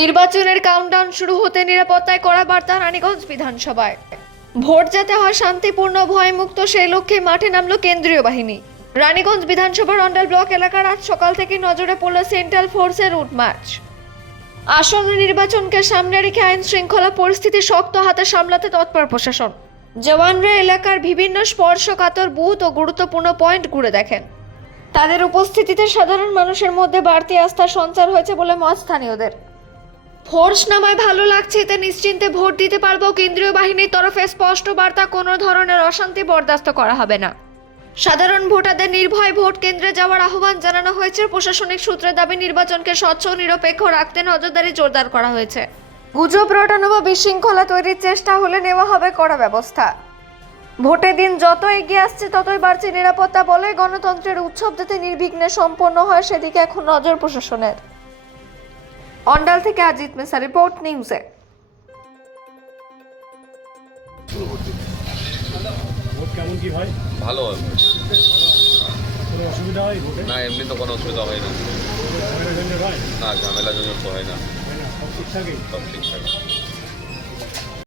নির্বাচনের কাউন্টডাউন শুরু হতে নিরাপত্তায় কড়া বার্তা রানীগঞ্জ বিধানসভায়। ভোট যাতে হয় শান্তিপূর্ণ ভয়মুক্ত সেই লক্ষ্যে মাঠে নামলো কেন্দ্রীয় বাহিনী। রানীগঞ্জ বিধানসভার অন্ডাল ব্লক এলাকার আজ সকাল থেকে নজরে পড়ল সেন্ট্রাল ফোর্সের রুট মার্চ। আসন্ন নির্বাচনকে সামনে রেখে আইন শৃঙ্খলা পরিস্থিতি শক্ত হাতে সামলাতে তৎপর প্রশাসন। জওয়ানরা এলাকার বিভিন্ন স্পর্শকাতর বুথ ও গুরুত্বপূর্ণ পয়েন্ট ঘুরে দেখেন। তাদের উপস্থিতিতে সাধারণ মানুষের মধ্যে বাড়তি আস্থার সঞ্চার হয়েছে বলে মত স্থানীয়দের। ফোর্স নামায় ভালো লাগছে, এতে নিশ্চিন্তে ভোট দিতে পারবো। কেন্দ্রীয় বাহিনীর তরফে স্পষ্ট বার্তা, কোনো ধরনের অশান্তি বরদাস্ত করা হবে না। সাধারণ ভোটারদের নির্ভয় ভোট কেন্দ্রে যাওয়ার আহ্বান জানানো হয়েছে। প্রশাসনিক সূত্রে দাবি, নির্বাচনকে স্বচ্ছ ও নিরপেক্ষ রাখতে নজরদারি জোরদার করা হয়েছে। গুজব রটানো বা বিশৃঙ্খলা তৈরির চেষ্টা হলে নেওয়া হবে কড়া ব্যবস্থা। ভোটের দিন যত এগিয়ে আসছে ততই বাড়ছে নিরাপত্তা বলে গণতন্ত্রের উৎসব যাতে নির্বিঘ্নে সম্পন্ন হয় সেদিকে এখন নজর প্রশাসনের। অন্ডাল থেকে আজিত মেসা, রিপোর্ট নিউজে। ভোট কেমন কি হয়? ভালো হয়। কোনো অসুবিধা হয় ভোটে? না, এমনি তো কোনো অসুবিধা হয় না। ঝামেলা ঝঞ্ঝাট হয়? না, ঝামেলা জন্য তো হয় না, হয় না, সব ঠিকঠাকই? সব ঠিকঠাক।